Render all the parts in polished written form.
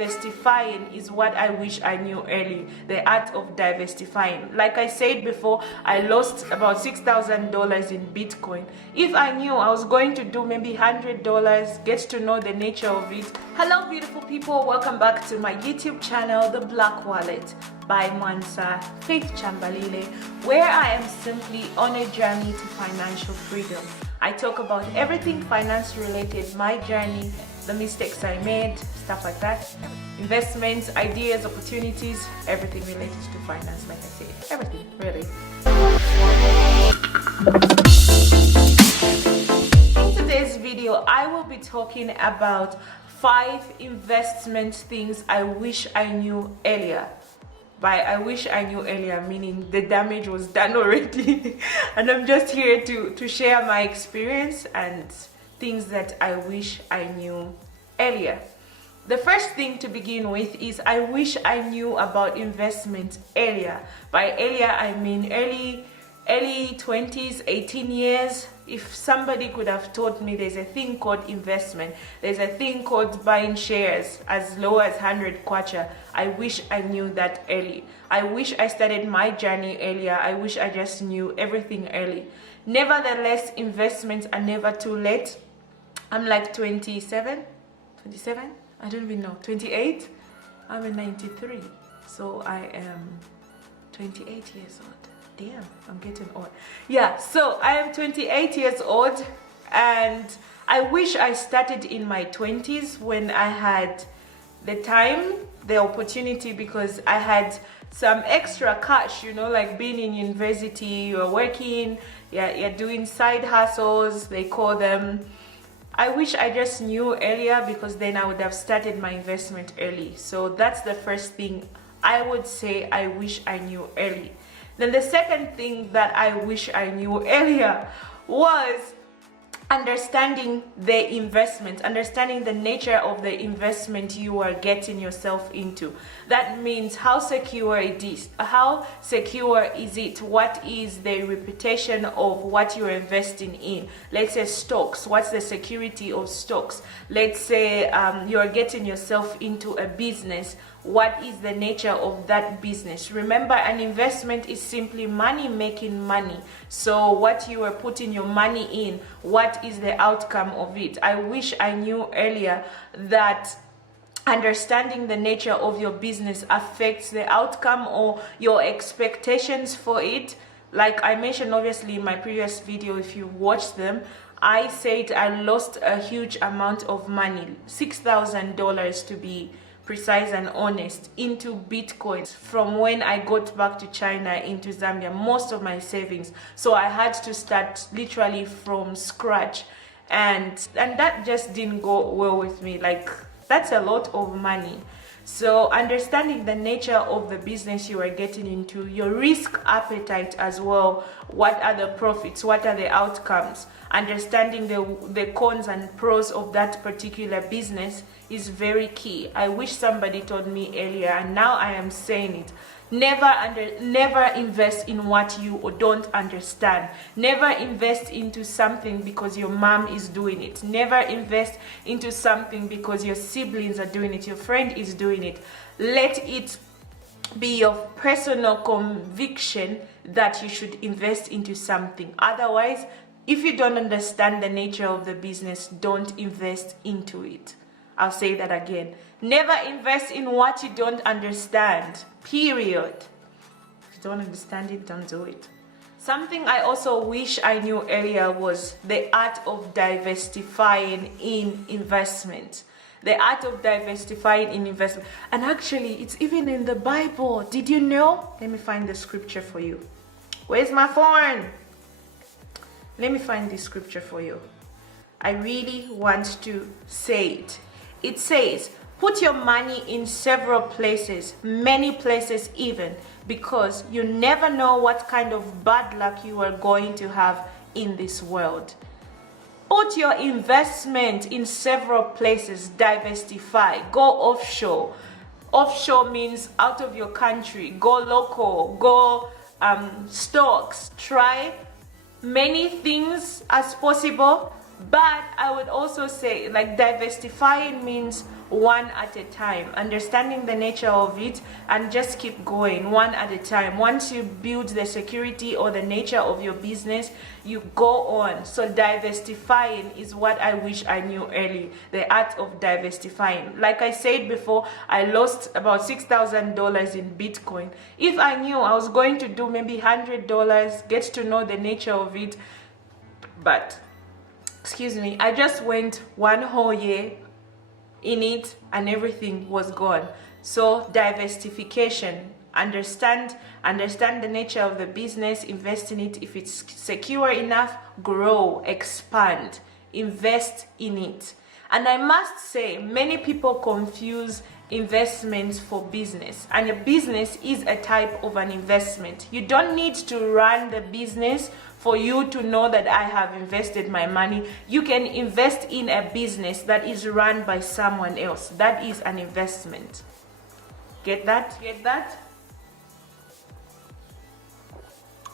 divestifying is what I wish I knew early. The art of divestifying. Like I said before, I lost about $6,000 in Bitcoin. If I knew I was going to do maybe $100, get to know the nature of it. Hello beautiful people, welcome back to my YouTube channel, The Black Wallet by Mansa Faith Chambalile, where I am simply on a journey to financial freedom. I talk about everything finance related, my journey, the mistakes I made, stuff like that, investments, ideas, opportunities, everything related to finance. Like I said, everything really. In today's video, I will be talking about 5 investment things I wish I knew earlier. By I wish I knew earlier, meaning the damage was done already. And I'm just here to share my experience and things that I wish I knew earlier. The first thing to begin with is I wish I knew about investment earlier. By earlier, I mean early 20s, 18 years. If somebody could have taught me there's a thing called investment, there's a thing called buying shares as low as 100 kwacha, I wish I knew that early. I wish I started my journey earlier. I wish I just knew everything early. Nevertheless, investments are never too late. I'm like 27? I don't even know. 28? I'm in 93. So I am 28 years old. Damn, I'm getting old. Yeah, so I am 28 years old and I wish I started in my 20s when I had the time, the opportunity, because I had some extra cash, you know, like being in university, you're working, you're doing side hustles, they call them. I wish I just knew earlier, because then I would have started my investment early. So that's the first thing I would say I wish I knew early. Then the second thing that I wish I knew earlier was understanding the investment, understanding the nature of the investment you are getting yourself into. That means how secure it is. How secure is it? What is the reputation of what you're investing in? Let's say stocks. What's the security of stocks? Let's say you're getting yourself into a business. What is the nature of that business? Remember, an investment is simply money making money. So what you are putting your money in, what is the outcome of it? I wish I knew earlier that understanding the nature of your business affects the outcome or your expectations for it. Like I mentioned obviously in my previous video, if you watched them, I said I lost a huge amount of money, $6,000 to be precise and honest, into Bitcoins from when I got back to China into Zambia, most of my savings. So I had to start literally from scratch, and that just didn't go well with me. Like, that's a lot of money. So understanding the nature of the business you are getting into, your risk appetite as well, what are the profits, what are the outcomes, understanding the cons and pros of that particular business is very key. I wish somebody told me earlier, and now I am saying it. Never invest in what you don't understand. Never invest into something because your mom is doing it. Never invest into something because your siblings are doing it, your friend is doing it. Let it be your personal conviction that you should invest into something. Otherwise, if you don't understand the nature of the business, don't invest into it. I'll say that again. Never invest in what you don't understand. Period. If you don't understand it, don't do it. Something I also wish I knew earlier was the art of divestifying in investment. The art of divestifying in investment. And actually, it's even in the Bible. Did you know? Let me find the scripture for you. Where's my phone? Let me find this scripture for you. I really want to say it. It says, put your money in several places, many places even, because you never know what kind of bad luck you are going to have in this world. Put your investment in several places, diversify, go offshore. Offshore means out of your country, go local, go stocks, try many things as possible. But I would also say, like, diversifying means one at a time, understanding the nature of it, and just keep going one at a time. Once you build the security or the nature of your business, you go on. So divestifying is what I wish I knew early, the art of divestifying. Like I said before, I lost about $6,000 in Bitcoin. If I knew I was going to do maybe $100, get to know the nature of it, but excuse me, I just went one whole year in it and everything was gone. So diversification, understand the nature of the business, invest in it. If it's secure enough, grow, expand, invest in it. And I must say, many people confuse investments for business, and a business is a type of an investment. You don't need to run the business for you to know that I have invested my money. You can invest in a business that is run by someone else. That is an investment. Get that? Get that?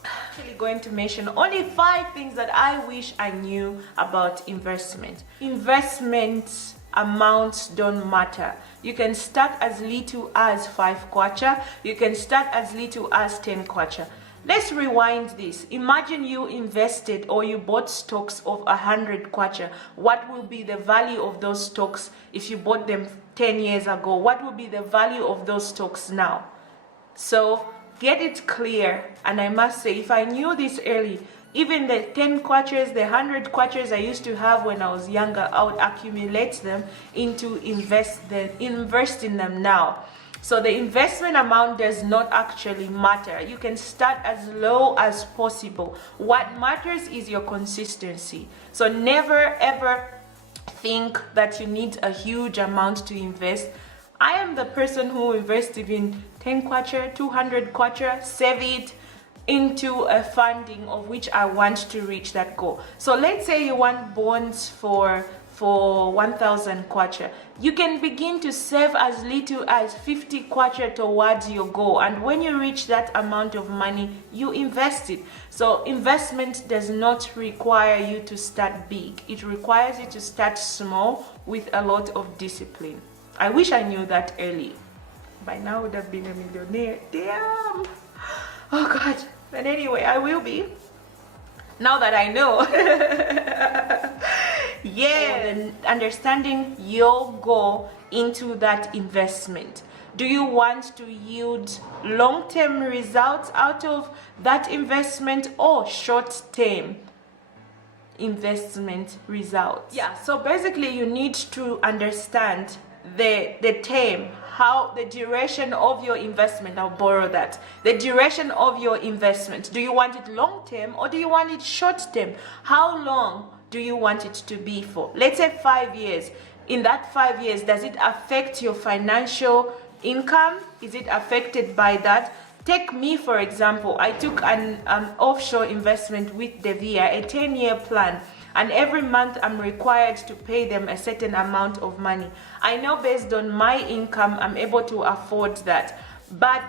Actually going to mention only 5 things that I wish I knew about investment. Investment amounts don't matter. You can start as little as 5 kwacha. You can start as little as 10 kwacha. Let's rewind this. Imagine you invested or you bought stocks of 100 kwacha. What will be the value of those stocks if you bought them 10 years ago? What will be the value of those stocks now? So get it clear. And I must say, if I knew this early, even the 10 kwachas, the 100 kwachas I used to have when I was younger, I would accumulate them into invest in them now. So the investment amount does not actually matter. You can start as low as possible. What matters is your consistency. So never ever think that you need a huge amount to invest. I am the person who invests even 10 kwacha, 200 kwacha, save it into a funding of which I want to reach that goal. So let's say you want bonds for 1,000 kwacha. You can begin to save as little as 50 kwacha towards your goal, and when you reach that amount of money, you invest it. So investment does not require you to start big. It requires you to start small with a lot of discipline. I wish I knew that early. By now I would have been a millionaire. Damn. Oh God. But anyway, I will be. Now that I know. Yeah, understanding your goal into that investment. Do you want to yield long-term results out of that investment or short-term investment results? Yeah, so basically you need to understand the term, how the duration of your investment. I'll borrow that. The duration of your investment. Do you want it long-term or do you want it short-term? How long do you want it to be for? Let's say 5 years. In that 5 years, does it affect your financial income? Is it affected by that? Take me, for example. I took an offshore investment with Devia, a 10-year plan. And every month I'm required to pay them a certain amount of money. I know based on my income, I'm able to afford that. But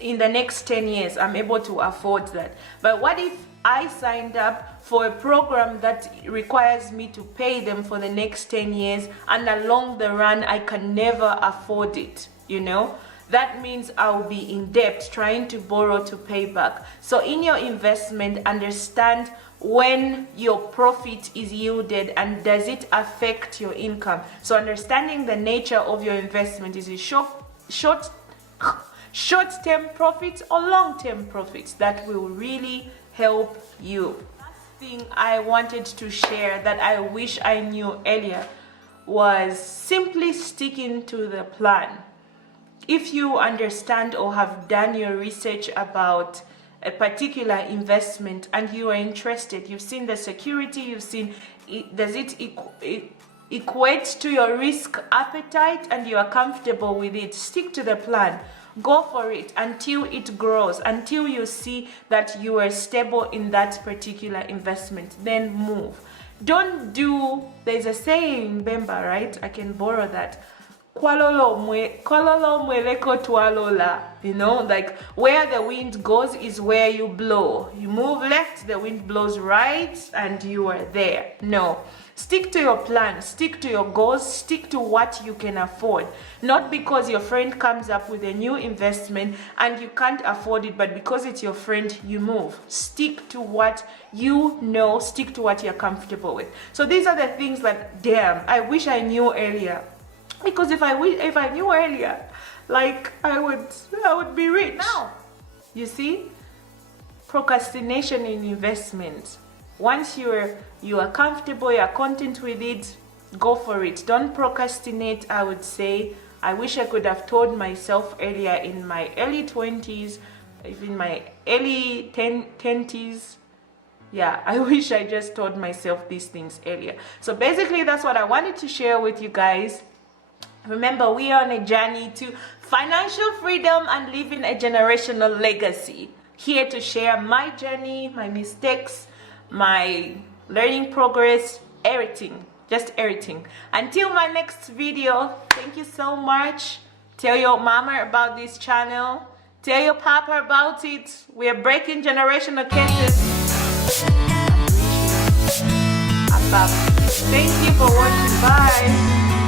in the next 10 years, I'm able to afford that. But what if I signed up for a program that requires me to pay them for the next 10 years, and along the run, I can never afford it, you know? That means I'll be in debt trying to borrow to pay back. So in your investment, understand when your profit is yielded and does it affect your income. So understanding the nature of your investment, is it short-term profits or long-term profits, that will really help you. Last thing I wanted to share that I wish I knew earlier was simply sticking to the plan. If you understand or have done your research about a particular investment and you are interested, you've seen the security, you've seen does it equate to your risk appetite and you are comfortable with it, stick to the plan. Go for it until it grows, until you see that you are stable in that particular investment. Then move. Don't do, there's a saying in Bemba, right? I can borrow that. Kwalolo mweleko twalola. You know, like where the wind goes is where you blow. You move left, the wind blows right, and you are there. No. Stick to your plan, stick to your goals, stick to what you can afford. Not because your friend comes up with a new investment and you can't afford it, but because it's your friend, you move. Stick to what you know, stick to what you're comfortable with. So these are the things that, damn, I wish I knew earlier. Because if I knew earlier, like I would be rich now. You see? Procrastination in investment. Once you are comfortable, you're content with it, go for it. Don't procrastinate. I would say I wish I could have told myself earlier in my early 20s, even my early 10s. Yeah, I wish I just told myself these things earlier. So basically that's what I wanted to share with you guys. Remember, we are on a journey to financial freedom and leaving a generational legacy. Here to share my journey, my mistakes, my learning progress, everything, just everything. Until my next video, thank you so much. Tell your mama about this channel. Tell your papa about it. We are breaking generational cases. Thank you for watching. Bye.